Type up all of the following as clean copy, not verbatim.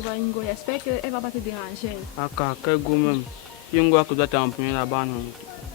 voir Ingo. J'espère qu'elle ne va pas te déranger. Aka, quel goût même. Ingo a que doit t'emprunter là-bas, non?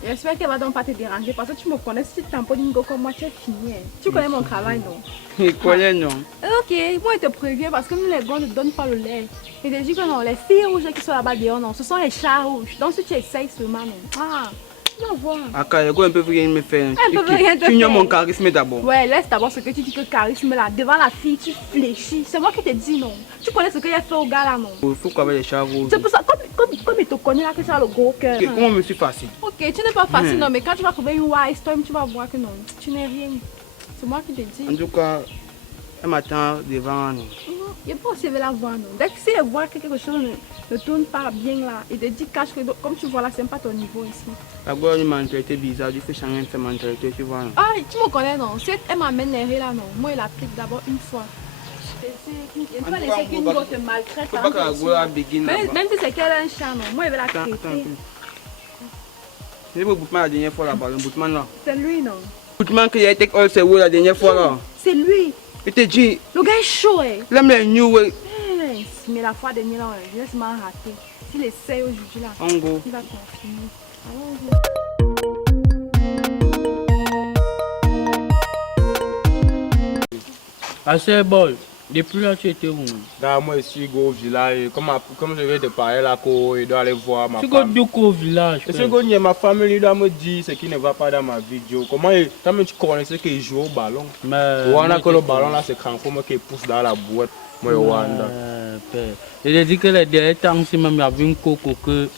J'espère qu'elle va donc pas te déranger parce que tu me connais. Si tu tamponnes Ingo comme moi, tu es fini. Tu connais mon travail, non? Il connaît, non? Ok, moi je te préviens parce que nous les gars ne donnent pas le lait. Et te dis que non, les filles rouges qui sont là-bas dehors, non, ce sont les chats rouges. Donc si tu essayes seulement, non. Ah, tu vas voir. Aka, le gars, un peu rien me faire. Elle peut rien te Tu faire. as mon charisme d'abord. Ouais, laisse d'abord ce que tu dis que charisme là. Devant la fille, tu fléchis. C'est moi qui te dis non. Tu connais ce qu'il a fait au gars là, non? Il faut qu'avec les chats rouges. C'est pour ça, comme il te connaît là, que tu as le gros cœur. Comment me suis facile? Ok, tu n'es pas facile, non, mais quand tu vas trouver une wise time, tu vas voir que non, tu n'es rien. C'est moi qui te dis. En tout cas, elle m'attend devant nous. Il faut aussi la voir, non. Dès que si elle voit que quelque chose ne tourne pas bien là, il te dit cache que comme tu vois là, c'est pas ton niveau ici. La gueule, une mentalité bizarre, il faut changer de mentalité, tu vois. Ah, tu me connais, non. Si elle m'amène les rires là, non, moi, il applique d'abord une fois. Il ne faut pas laisser qu'une go te maltraite. Faut pas que la gueule begin là-bas. Même si c'est qu'elle a un chat, non, moi, je vais la traiter. C'est le Boutman la dernière fois là-bas, le Boutman là. C'est lui, non. Boutman qui a été all c'est où la dernière fois là. C'est lui. Il te dit, Le gars est chaud, eh. l'aime les new, Mais la fois dernière, là, je laisse m'en rater. S'il essaye aujourd'hui là, en gros. il va confirmer. Assez bol. Depuis là, tu étais où? Là, moi, je suis au village. Comme je vais te parler là, il doit aller voir ma Tu femme. es au village. Et ce que ma famille il doit me dire ce qui ne va pas dans ma vidéo. Comment tu connaissais qu'il joue au ballon? Mais. On a que le ballon là, c'est crampon qui pousse dans la boîte. Moi, je vois. Il a dit que les derniers temps, si même il y avait une coco que.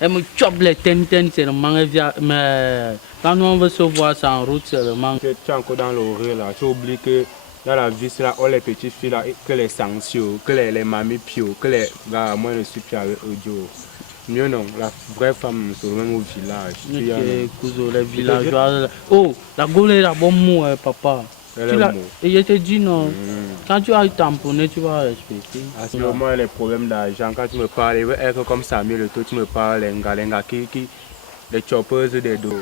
Elle me chope les tenten seulement. Mais quand on veut se voir, c'est en route seulement. Tu es encore dans l'oreille là. Tu oublies que dans la vie, c'est là, oh, les petites filles là, que les sanctions, que les mamies pio, que les gars, moi je suis plus avec eux. Mieux non, la vraie femme, c'est même au village. Ok, cousin, les villageois. Oh, la goule est la bonne mot, papa. Et je te dis non, quand tu as tamponné, tu vas respecter. À ce moment, les problèmes d'argent, quand tu me parles, il veut être comme Samuel, le tout, tu me parles, les choppers des dos.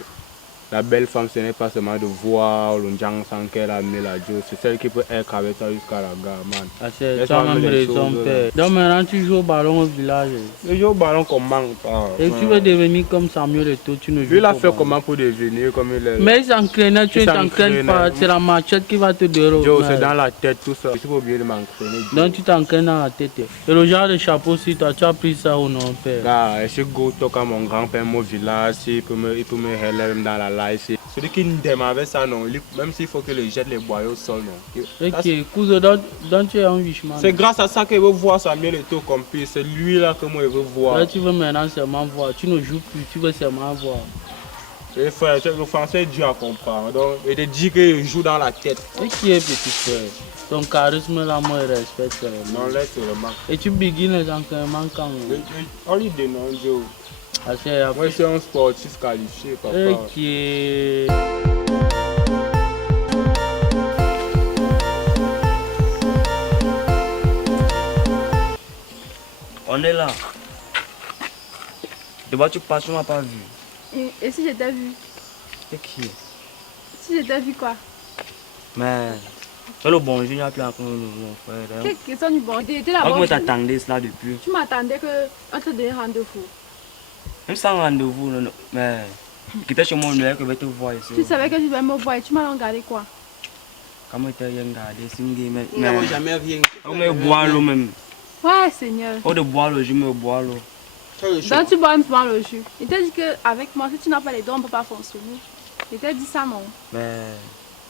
La belle femme, ce n'est pas seulement de voir le gens sans qu'elle a amené la Dieu, c'est celle qui peut être avec toi jusqu'à la gare, man. C'est ça, même raison, père. Donc maintenant, tu joues au ballon au village. Je joue au ballon comment pas. Et tu veux devenir comme Samuel et tout, tu ne joues pas. Lui, il a fait comment pour devenir comme il est. Mais il s'entraînait, tu ne t'entraînes pas, c'est la machette qui va te dérouler. Joe, c'est dans la tête, tout ça. Il faut oublier de m'entraîner. Donc tu t'entraînes dans la tête. Et le genre de chapeau, si toi, tu as pris ça ou non, père? Là, je go quand mon grand-père au village, il peut me relève dans la life. Celui qui ne t'aime avec ça, non, même s'il faut que le jette les boyaux au sol, non. Ok, cousin, donc tu es un richement. C'est grâce à ça qu'il veut voir Samuel et tout comme puis c'est lui là que moi je veux voir. Là, tu veux maintenant seulement voir, tu ne joues plus, tu veux seulement voir. Et frère, le français est dur à comprendre, donc il te dit qu'il joue dans la tête. Et qui est petit frère? Ton charisme là, moi je respecte. Non, laisse le manque. Et tu begins les entraînements quand? On lui dénonce, Joe. Moi je suis un sportif qualifié, papa. Ok. On est là. De vois tu passes, tu m'as pas vu. Et si j'étais vu? C'est qui? Si j'étais vu quoi? Mais. C'est le bonjour, il n'y a plus encore mon frère. Quelle question du bon? Tu étais là-bas. Comment t'attendais cela depuis? Tu m'attendais qu'on te donne rendez-vous. Même sans rendez-vous, mais. Quitte chez mon numéro que je vais te voir ici. Tu savais que tu devais me voir et tu m'as regardé quoi? Comment tu as regardé? C'est une game. Il n'a jamais rien. On me boit l'eau même. Ouais, Seigneur. Au de boire l'eau, je me bois l'eau. Donc tu bois le jus. Il t'a dit qu'avec moi, si tu n'as pas les dons, on ne peut pas fonctionner. Il t'a dit ça, non? Mais.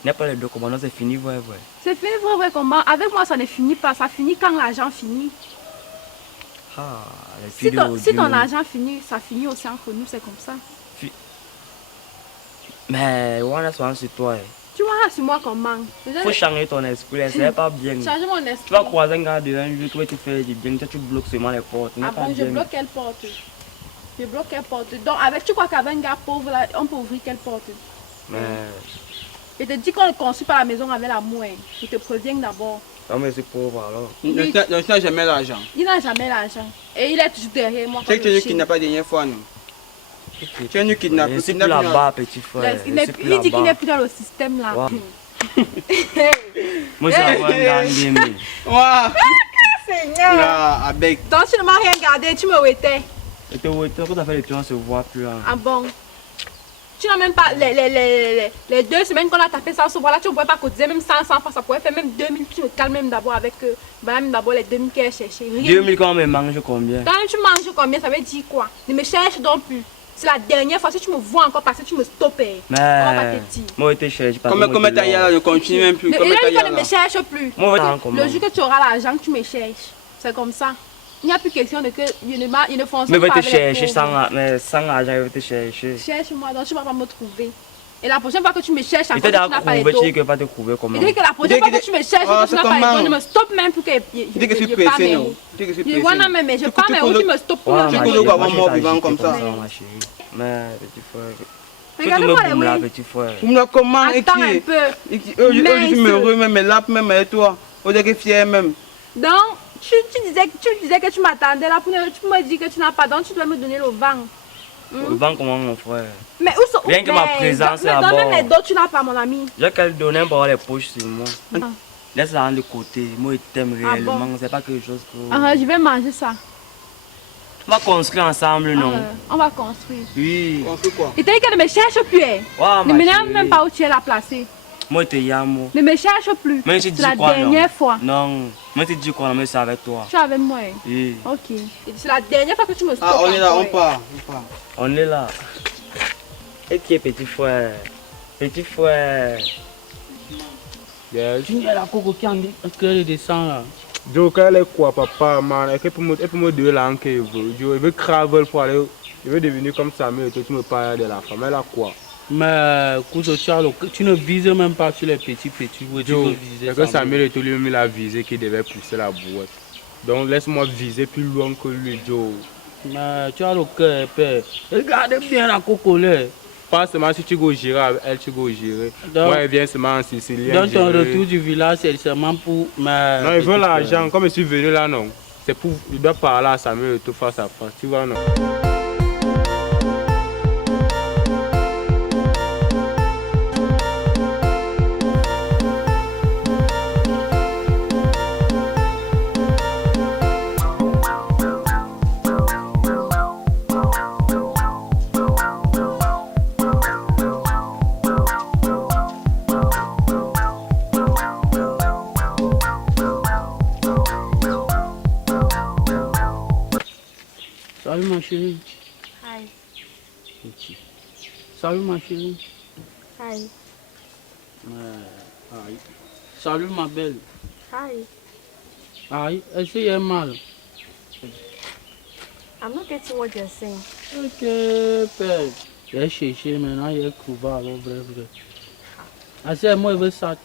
N'est pas les deux comment c'est fini, vrai. C'est fini, vrai comment? Avec moi, ça ne finit pas. Ça finit quand l'argent finit. Ah, les si ton argent finit, ça finit aussi entre nous, c'est comme ça. Mais on a soin sur toi. Tu vois sur moi comment? Faut changer ton esprit, c'est pas bien. Changer mon esprit. Tu vas croiser un gars de un jour qui va te faire du bien, tu bloques seulement les portes. Ah bon, je bloque quelle porte? Je bloque quelle porte? Donc tu crois qu'avec un gars pauvre, là, on peut ouvrir quelle porte? Mais... Je te dis qu'on ne construit pas la maison avec l'amour. Je te préviens d'abord. Non mais c'est pauvre alors. Il n'a jamais l'argent. Il n'a jamais l'argent. Et il est toujours derrière moi. C'est que tu ne pas la dernière fois, non? Tu es nous kidnappé. C'est plus là-bas, petit frère. Il dit qu'il n'est plus dans le système là. Moi, je vais avoir un game. Waouh! Seigneur. Là, avec. Donc tu ne m'as rien gardé, tu me ouétais. Et toi, quand t'as fait les tours, on se voit plus. Hein. Ah bon? Tu n'as même pas les 2 semaines qu'on a tapé ça, voilà, tu ne pourrais pas cotiser même 100 francs, ça pourrait faire même 2000, tu me calmes même d'abord avec voilà, même d'abord les 2000 qu'elle cherchait. 2000 quand on me mange combien? Quand tu manges combien, ça veut dire quoi? Ne me cherche donc plus. C'est la dernière fois, si tu me vois encore passer, tu me stoppes. Mais On va te dire. moi, je te cherche pas. Comment t'as là, je continue même plus. Et Comment t'as là, ne me là? cherche plus. Moi, Le jour que tu auras l'argent, tu me cherches. C'est comme ça. Il n'y a plus question de que il ne fonctionne mais pas je vais te avec les chercher pauvres. sans argent, je vais te chercher. Cherche-moi, donc tu ne vas pas me trouver. Et la prochaine fois que tu me cherches, Je encore, t'ai tu déjà n'as pas les trouvé, dos. tu dis que pas te trouver comment? Et dès que la prochaine fois que tu me cherches, Ah, tu n'as c'est pas les dos, comment? ne me stoppe même pour que Tu dis que je suis pressé, non? Tu dis que je suis Je vois, non, pressé. mais je parle, mais où tu me stoppes pour Ouais, me Tu ma connais chérie, quoi, moi, maman, je t'ai vivant agité comme ça. ma chérie. Mais, petit frère. Regarde-moi les là, oui. petit frère. Vous me comment Attends un écrire? peu. Je suis heureux, même là, même avec toi. On dirait que fier même. Donc, tu disais que tu m'attendais là, tu me dis que tu n'as pas, donc tu dois me donner le vent. Le vent comment, mon frère? Mais où sont Rien que ma présence mais là-bas. dans même les dos, tu n'as pas, mon ami. J'ai qu'à lui donner pour avoir les poches sur moi. Ah. Laisse-la de côté. Moi, je t'aime Ah réellement. bon? C'est pas quelque chose que. Ah, je vais manger ça. On va construire ensemble, non? On va construire. Oui. On fait quoi? Et t'as dit qu'elle ne me cherche plus. Hein. Ouais, Ne ma m'énerve chérie. même pas où tu es la placer. Moi, je te yamo. Ne me cherche plus. Mais je te C'est dis la quoi, non? dernière fois. Non. Moi, je te dis quoi, non, mais c'est avec toi. Tu es avec moi. Hein. Oui. Ok. Et c'est la dernière fois que tu me stoppes. Ah, on est là, on encore, hein. part. On est là. Et qui est petit frère? Petit frère. Yes. Tu n'es la coco qui a un cœur de sang là. Joe, quand elle est quoi, papa, man? Elle peut me donner là, qu'il veut. Joe, il veut craver pour aller. Il veut devenir comme sa mère et toi, tu me parles de la femme. Elle a quoi? Mais Kouzo, tu ne vises même pas sur les petits. Oui, tu veux Joe, viser c'est que sa Samuel et lui-même il a visé qu'il devait pousser la boîte. Donc laisse-moi viser plus loin que lui, Joe. Mais tu as le cœur épais. Regarde bien la coco là. Pas seulement si tu go gérer avec elle, tu go gérer. Donc- Moi, elle vient seulement en Sicilien. Dans ton gérer. retour du village, c'est seulement pour. Mais Non, il veut l'argent. Comme je suis venu là, non. C'est pour. Il doit parler à Samuel et tout face à face. Tu vois, non? Salut ma chérie. Hi. Ok. Salut ma chérie. Hi. Aïe. Salut ma belle. Hi. Aïe, est-ce qu'il y a mal? I'm not getting what you're saying. Ok, père. J'ai cherché maintenant, il est couvert, alors vrai. Ah, c'est moi, il veut ça.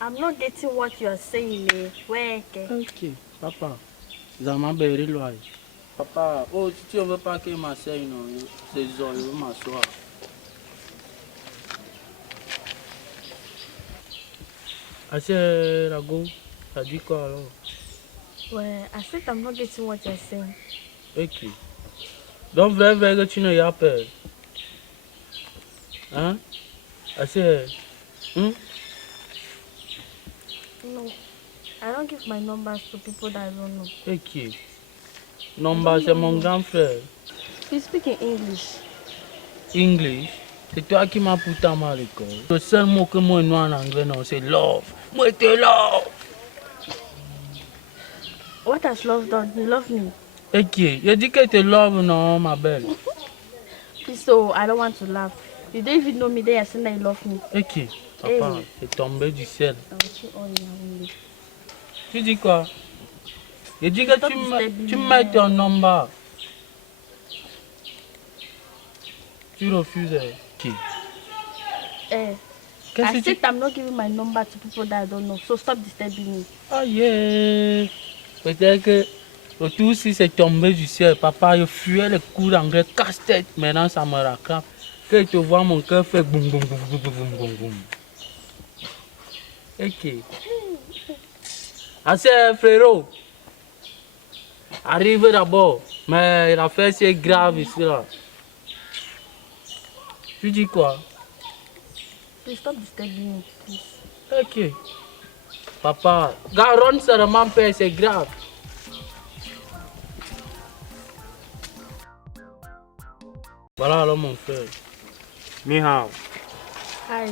I'm not getting what you're saying. Ouais, Ok, papa. Zama Berry Loy. Papa, oh, si tu ne veux pas que ma soeur, non, c'est ça, je veux m'asseoir. Ah, c'est la go. Ça dit quoi alors? Ouais, I said I'm not getting what you're saying. Ok. Donc, vrai, que tu n'as pas peur. Hein? Ah, c'est. No, I don't give my numbers to people that I don't know. Ok. Nomba, c'est mon grand frère. You speak in English. English. C'est toi qui m'as poussé à ma l'école. Le seul mot que moi, non, en anglais, non, c'est love. Moi, je te love. What has love done? You love me. Ok. Je dis que je te love, non, ma belle. So I don't want to laugh. You don't even know me there, saying that you love me. Ok. Papa, Hey. c'est tombé du ciel. I will see all in your way. Tu dis quoi? Je dis que Stop tu disturbing mets me. ton number. Tu refuses. Qui? Eh, Qu'est-ce I que said tu... I'm not giving my number to people that I don't know. So stop disturbing me. Ah yeah. Peut-être que le tout si c'est tombé du ciel. Papa, je fuyais les cours d'anglais casse-tête. Maintenant, ça me rattrape. Que je te vois, mon cœur fait boum boum boum boum boum boum boum boum. Ok. Ah c'est frérot. Arrive d'abord. Mais l'affaire c'est grave ici là. Tu dis quoi? Please stop disturbing me, please. Ok. Papa, Garonne seulement père, c'est grave. Voilà alors mon frère. Ni hao. Hi.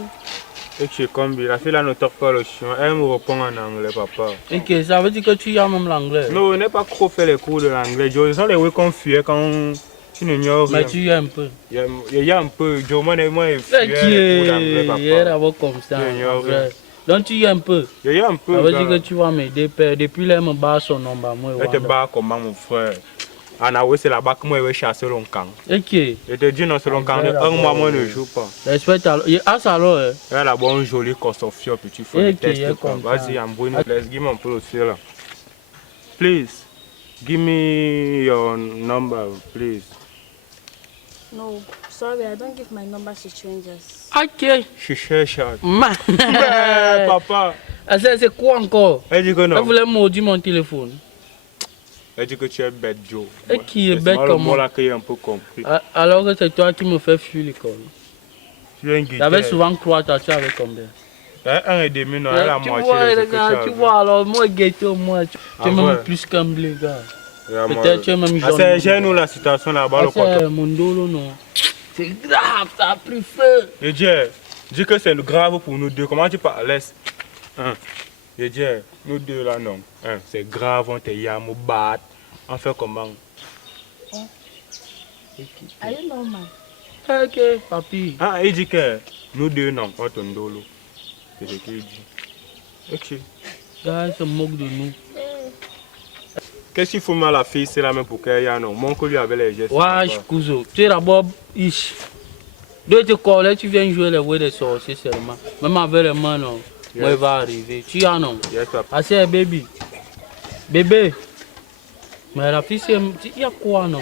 Et tu es comme la fille là ne talk pas le chien. Elle me répond en anglais, papa. Ok, ça veut dire que tu as même l'anglais. Non, on n'est pas trop fait les cours de l'anglais. Je sens les oui qu'on fuit quand tu n'ignores rien. Mais tu y as un peu. Il y a un peu. Je moi, il fuit Ok, les cours d'anglais, il est papa. d'abord comme ça. Je n'ignore mon frère. rien. Donc tu y as un peu. Il y a un peu. Ça veut dire que gars. tu vas m'aider, père. Depuis là, il me bat son nom. Moi, Elle te bat comment, mon frère? Anaoué, c'est là-bas que moi, je vais chasser le camp. Ok. Je te dis, non, c'est le camp de un mois, moi, je ne joue pas. Respecte alors. Ah, ça alors, hein. Elle a bon joli Kosofio, petit frère. Ok, il est comme ça. Vas-y, embrouille. Let's give me un peu aussi là. Please, give me your number, please. No, sorry, I don't give my number to strangers. Ok. Je cherche. Man. Papa. Ah, ça, c'est quoi encore? Elle dit que Elle non. voulait maudire mon téléphone. Elle dit que tu es bête, Joe. Et qui est bête comme comme moi? moi? Là que j'ai un peu compris. Alors que c'est toi qui me fais fuir l'école. Tu es un guitare. J'avais souvent 3 tu avais combien? Un et demi, non, elle a Tu moitié vois, de ce que regarde, tu tu as. vois, alors moi, ghetto, moi, tu Ah es même ouais. plus qu'un blé, gars. Regarde-moi, Peut-être tu es même jaune. c'est gêne nous la situation là-bas, le Ah, côté. c'est mon dolo, non. C'est grave, ça a pris feu. Je dis que c'est grave pour nous deux. Comment tu parles? Laisse. Hein. Je dis, nous deux là, non. Hein, c'est grave, on te yam, on bat. On fait comment? Are you normal? Ok, papi. Ah, il dit que nous deux, non, on te ndolo. C'est ce qu'il dit. Ok. Gars, il se moque de nous. Qu'est-ce qu'il faut mal à la fille, c'est la même pour qu'elle y a, non? Mon que lui avait les gestes. Ouais, cousin. Tu es d'abord ish. De te coller, tu viens jouer les jouets des sorciers seulement. Même avec les mains, non. Moi, il va arriver. Tu as, non? Yes, papa. Ah, c'est baby. Bébé. Mais la fille, c'est. Il y a quoi, non?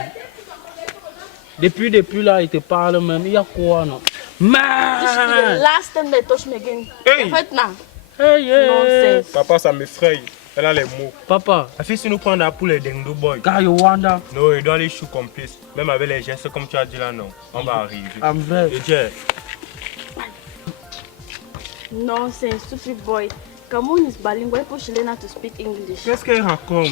Depuis là, il te parle même. Il y a quoi, non? This should be the Man! last time they touch me again. Hey! Right now. Hey, yeah. Nonsense. Papa, ça m'effraie. Elle a les mots. Papa, La fille, si nous prenons pour les dingo boys. car you wonder, Non, il doit aller chou complice. Même avec les gestes, comme tu as dit là, non. On va arriver. I'm vrai. Je dis, Nonsense, stupid boy. Cameroon is bilingual. People should learn how to speak English. qu'est-ce qu'elle raconte?